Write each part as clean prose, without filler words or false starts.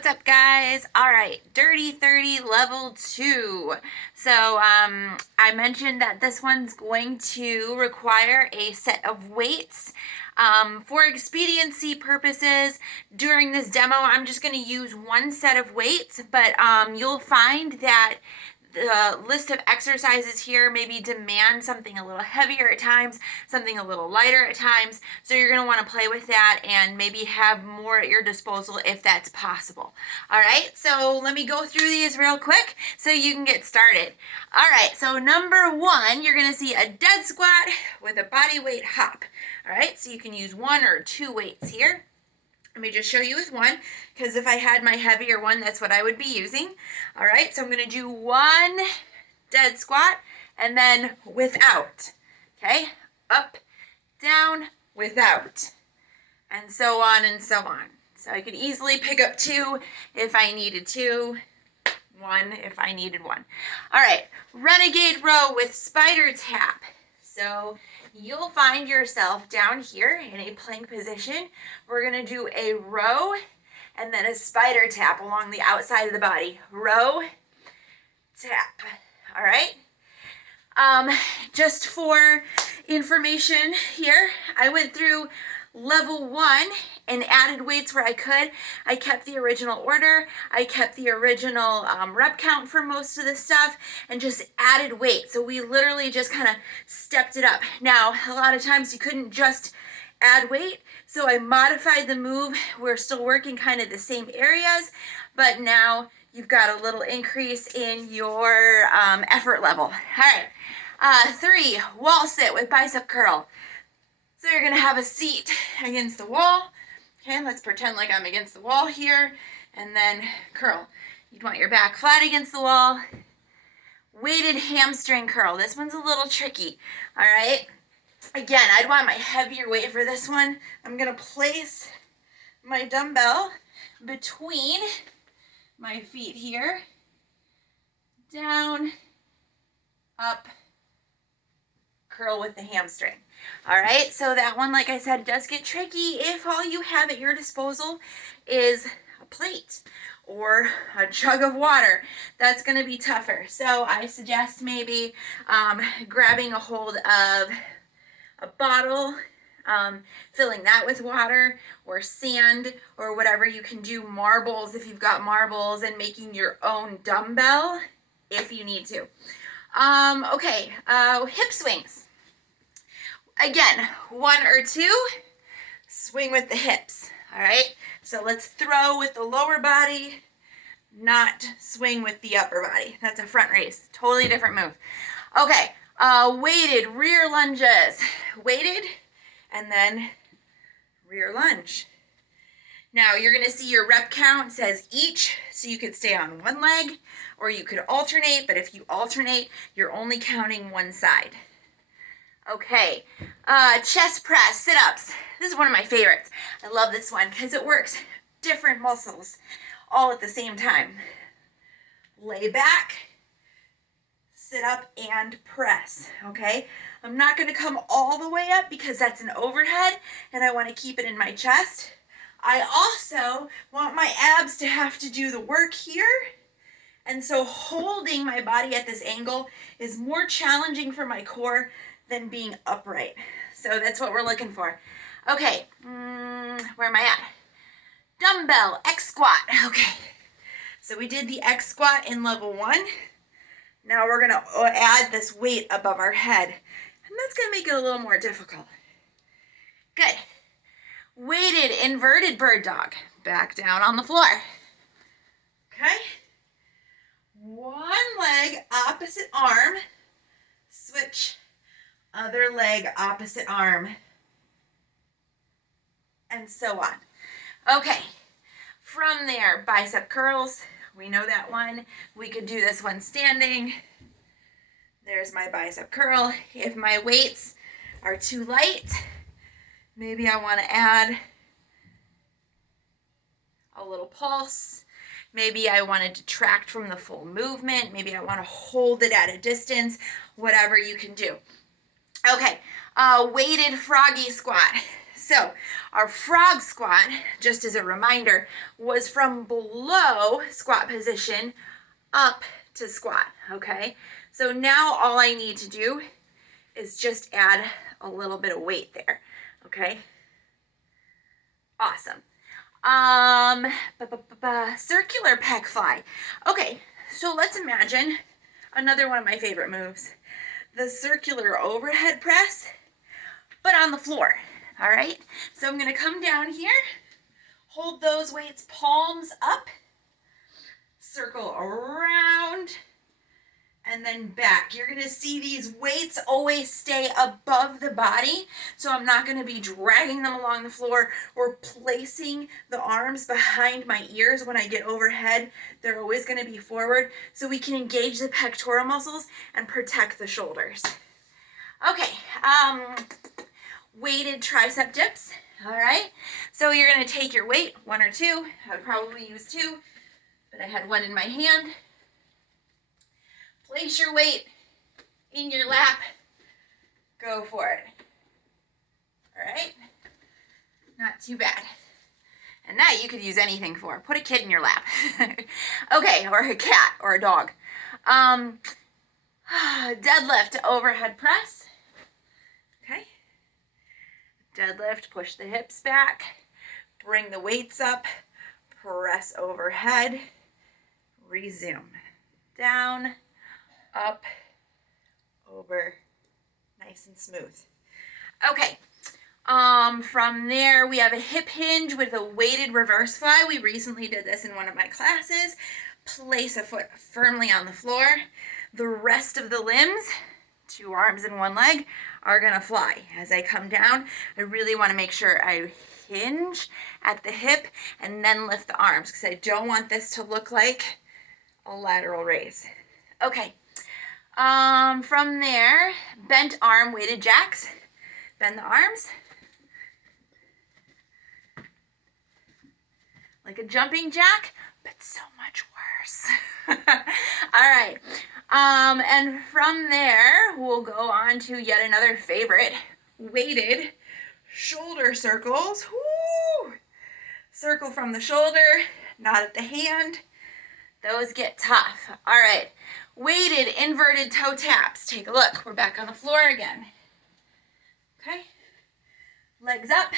What's up, guys? All right, Dirty 30 level 2. So I mentioned that this one's going to require a set of weights. For expediency purposes, during this demo, I'm just going to use one set of weights, but you'll find that the list of exercises here maybe demand something a little heavier at times, something a little lighter at times. So you're going to want to play with that and maybe have more at your disposal if that's possible. All right, so let me go through these real quick so you can get started. All right, so number one, you're going to see a dead squat with a body weight hop. All right, so you can use one or two weights here. Let me just show you with one, because if I had my heavier one, that's what I would be using. All right, so I'm going to do one dead squat and then without. Okay, up, down, without, and so on and so on. So I could easily pick up two if I needed two, one if I needed one. All right, renegade row with spider tap. So you'll find yourself down here in a plank position. We're going to do a row and then a spider tap along the outside of the body. Row, tap. All right. Just for information here, I went through level 1 and added weights where I could. I kept the original order. I kept the original rep count for most of the stuff and just added weight. So we literally just kind of stepped it up. Now, a lot of times you couldn't just add weight, so I modified the move. We're still working kind of the same areas, but now you've got a little increase in your effort level. All right, 3, wall sit with bicep curl. So you're going to have a seat against the wall. Okay, let's pretend like I'm against the wall here, and then curl. You'd want your back flat against the wall. Weighted hamstring curl. This one's a little tricky. All right. Again, I'd want my heavier weight for this one. I'm going to place my dumbbell between my feet here. Down, up, curl with the hamstring. All right, so that one, like I said, does get tricky if all you have at your disposal is a plate or a jug of water. That's going to be tougher. So I suggest maybe grabbing a hold of a bottle, filling that with water or sand or whatever you can do, marbles if you've got marbles, and making your own dumbbell if you need to. Okay, hip swings. Again, 1 or 2, swing with the hips, all right? So let's throw with the lower body, not swing with the upper body. That's a front raise, totally different move. Okay, weighted rear lunges. Weighted, and then rear lunge. Now you're gonna see your rep count says each, so you could stay on one leg, or you could alternate, but if you alternate, you're only counting one side. Okay, chest press, sit-ups. This is one of my favorites. I love this one because it works different muscles all at the same time. Lay back, sit up, and press, okay? I'm not going to come all the way up because that's an overhead and I want to keep it in my chest. I also want my abs to have to do the work here. And so holding my body at this angle is more challenging for my core than being upright. So that's what we're looking for. Okay, where am I at? Dumbbell, X squat. Okay, so we did the X squat in level 1. Now we're gonna add this weight above our head, and that's gonna make it a little more difficult. Good. Weighted inverted bird dog. Back down on the floor. Okay. One leg, opposite arm. Switch. Other leg, opposite arm, and so on. Okay, from there, bicep curls. We know that one. We could do this one standing. There's my bicep curl. If my weights are too light, maybe I want to add a little pulse. Maybe I want to detract from the full movement. Maybe I want to hold it at a distance. Whatever you can do. Okay, weighted froggy squat. So our frog squat, just as a reminder, was from below squat position up to squat, okay? So now all I need to do is just add a little bit of weight there, okay? Awesome. Circular pec fly. Okay, so let's imagine another one of my favorite moves, the circular overhead press, but on the floor, all right? So I'm gonna come down here, hold those weights palms up, circle around, and then back. You're gonna see these weights always stay above the body, so I'm not gonna be dragging them along the floor or placing the arms behind my ears when I get overhead. They're always gonna be forward, so we can engage the pectoral muscles and protect the shoulders. Okay, weighted tricep dips, all right? So you're gonna take your weight, one or two, I would probably use two, but I had one in my hand. Place your weight in your lap. Go for it. All right? Not too bad. And that you could use anything for. Put a kid in your lap. Okay, or a cat or a dog. Deadlift overhead press. Okay. Deadlift, push the hips back. Bring the weights up. Press overhead. Resume. Down. Up, over, nice and smooth. Okay, from there we have a hip hinge with a weighted reverse fly. We recently did this in one of my classes. Place a foot firmly on the floor. The rest of the limbs, 2 arms and 1 leg, are gonna fly. As I come down, I really wanna make sure I hinge at the hip and then lift the arms because I don't want this to look like a lateral raise. Okay. From there, bent arm weighted jacks. Bend the arms. Like a jumping jack, but so much worse. All right. And from there, we'll go on to yet another favorite, weighted shoulder circles. Woo! Circle from the shoulder, not at the hand. Those get tough. All right. Weighted inverted toe taps. Take a look. We're back on the floor again. Okay. Legs up.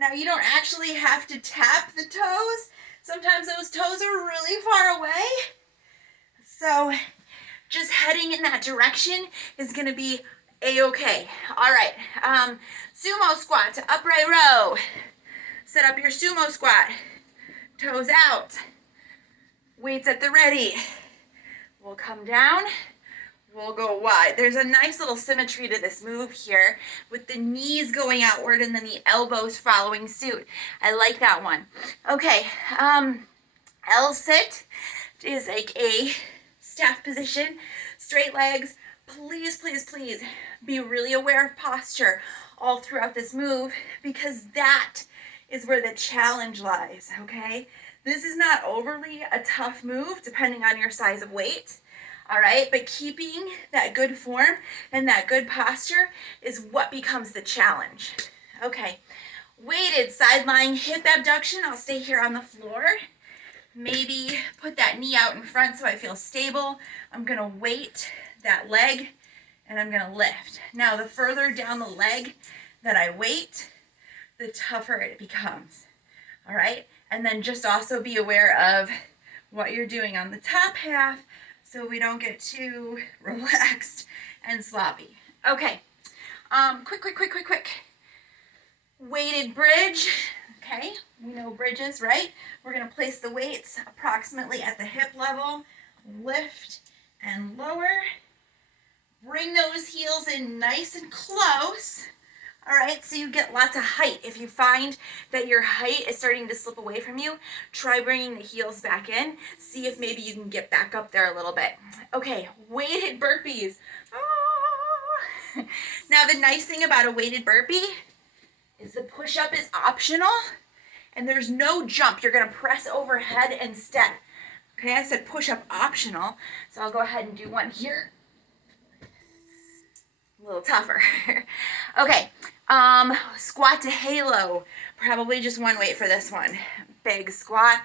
Now you don't actually have to tap the toes. Sometimes those toes are really far away. So just heading in that direction is going to be a-okay. All right. Sumo squat to upright row. Set up your sumo squat. Toes out. Weights at the ready. We'll come down, we'll go wide. There's a nice little symmetry to this move here with the knees going outward and then the elbows following suit. I like that one. Okay, L-sit is like a staff position, straight legs. Please, please, please be really aware of posture all throughout this move because that is where the challenge lies, okay? This is not overly a tough move depending on your size of weight, all right? But keeping that good form and that good posture is what becomes the challenge. Okay, weighted side lying hip abduction. I'll stay here on the floor. Maybe put that knee out in front so I feel stable. I'm gonna weight that leg and I'm gonna lift. Now, the further down the leg that I weight, the tougher it becomes, all right? And then just also be aware of what you're doing on the top half so we don't get too relaxed and sloppy. Okay, quick. Weighted bridge, okay? We know bridges, right? We're gonna place the weights approximately at the hip level, lift and lower. Bring those heels in nice and close. All right, so you get lots of height. If you find that your height is starting to slip away from you, try bringing the heels back in. See if maybe you can get back up there a little bit. Okay, weighted burpees. Ah. Now, the nice thing about a weighted burpee is the push-up is optional, and there's no jump. You're gonna press overhead instead. Okay, I said push-up optional, so I'll go ahead and do one here. A little tougher. Okay, Squat to halo. Probably just one weight for this one. Big squat,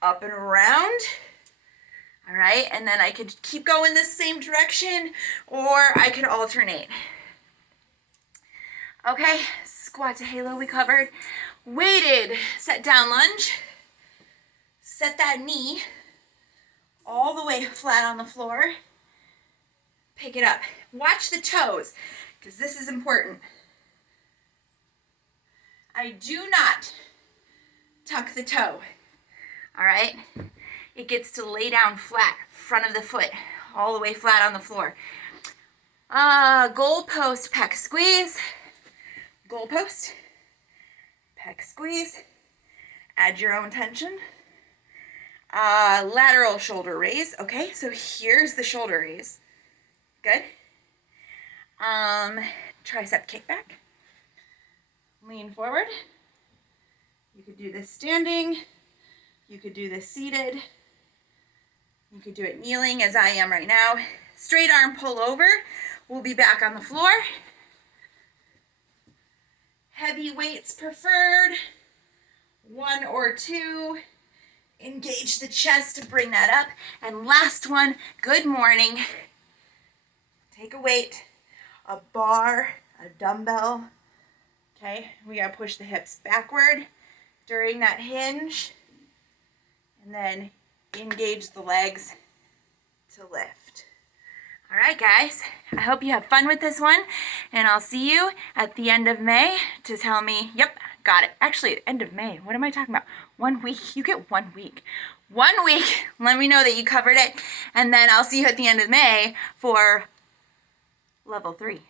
up and around. All right, and then I could keep going this same direction, or I could alternate. Okay, squat to halo we covered. Weighted set down lunge. Set that knee all the way flat on the floor. Pick it up. Watch the toes, because this is important. I do not tuck the toe. All right? It gets to lay down flat, front of the foot, all the way flat on the floor. Goalpost pec squeeze. Goalpost, pec squeeze. Add your own tension. Lateral shoulder raise. Okay, so here's the shoulder raise. Good. Tricep kickback. Lean forward. You could do this standing. You could do this seated. You could do it kneeling as I am right now. Straight arm pull over. We'll be back on the floor. Heavy weights preferred. 1 or 2. Engage the chest to bring that up. And last one, good morning. Take a weight, a bar, a dumbbell. Okay, we gotta push the hips backward during that hinge. And then engage the legs to lift. All right, guys, I hope you have fun with this one, and I'll see you at the end of May to tell me, yep, got it. Actually, end of May, what am I talking about? 1 week, you get 1 week. 1 week, let me know that you covered it, and then I'll see you at the end of May for level 3.